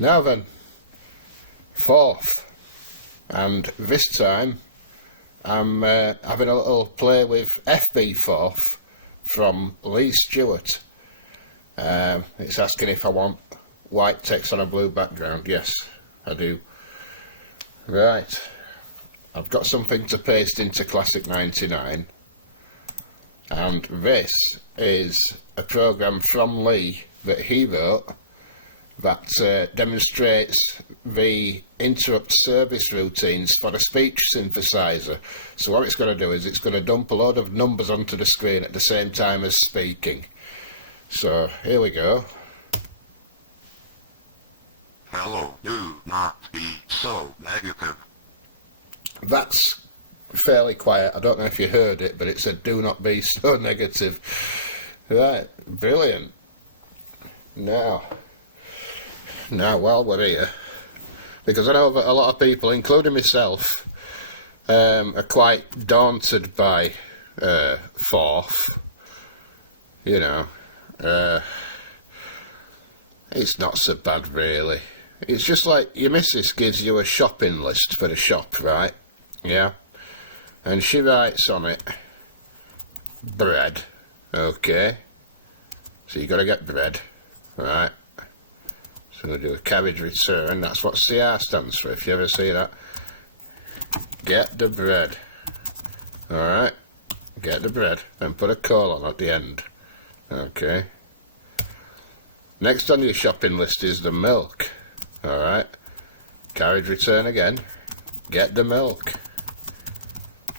Now then, fourth, and this time I'm having a little play with FB fourth from Stewart. It's asking if I want white text on a blue background. Yes, I do. Right, I've got something to paste into Classic 99, and this is a program from Lee that he wrote that demonstrates the interrupt service routines for a speech synthesizer. So what it's going to do is it's going to dump a load of numbers onto the screen at the same time as speaking. So here we go. Hello, do not be so negative. That's fairly quiet. I don't know if you heard it, but it said do not be so negative. Right, brilliant. Now while we're here, because I know that a lot of people, including myself, are quite daunted by fourth. You know, it's not so bad really. It's just like your missus gives you a shopping list for the shop, right? Yeah, and she writes on it bread. Okay, so you got to get bread, right? So we'll do a carriage return. That's what CR stands for, if you ever see that. Get the bread. Alright, get the bread, then put a colon at the end. Okay. Next on your shopping list is the milk. Alright, carriage return again. Get the milk.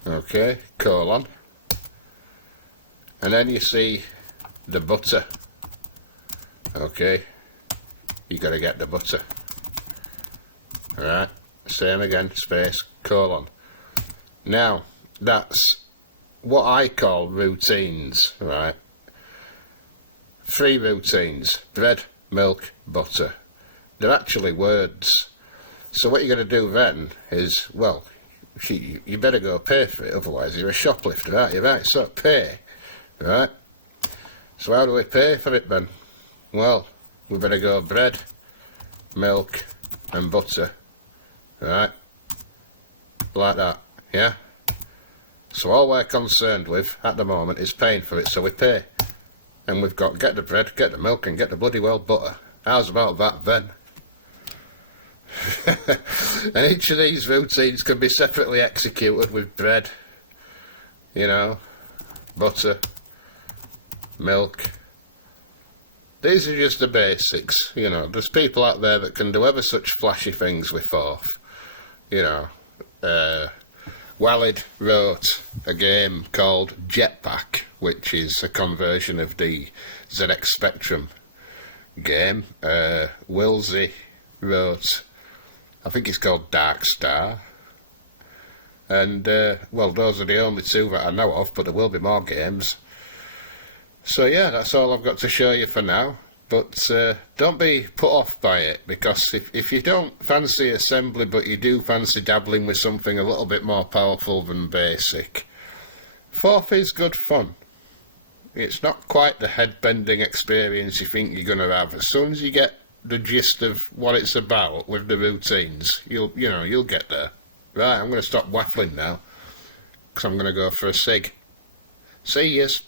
Okay, colon. And then you see the butter. Okay, you got to get the butter. Alright, same again, space, colon. Now, that's what I call routines, right? 3 routines: bread, milk, butter. They're actually words. So what you're going to do then is, well, you better go pay for it, otherwise you're a shoplifter, aren't you? Right, so pay, right? So how do we pay for it then? Well, we better go bread, milk and butter, right? Like that, yeah? So all we're concerned with at the moment is paying for it, so we pay. And we've got get the bread, get the milk and get the bloody well butter. How's about that then? And each of these routines can be separately executed with bread, you know, butter, milk. These are just the basics, you know. There's people out there that can do ever such flashy things with fourth. You know, Walid wrote a game called Jetpack, which is a conversion of the ZX Spectrum game. Wilsey wrote, I think it's called Dark Star. And, well, those are the only 2 that I know of, but there will be more games. So yeah, that's all I've got to show you for now, but don't be put off by it, because if you don't fancy assembly but you do fancy dabbling with something a little bit more powerful than basic, fourth is good fun. It's not quite the head-bending experience you think you're going to have. As soon as you get the gist of what it's about with the routines, you'll get there. Right, I'm going to stop waffling now, because I'm going to go for a cig. See yous.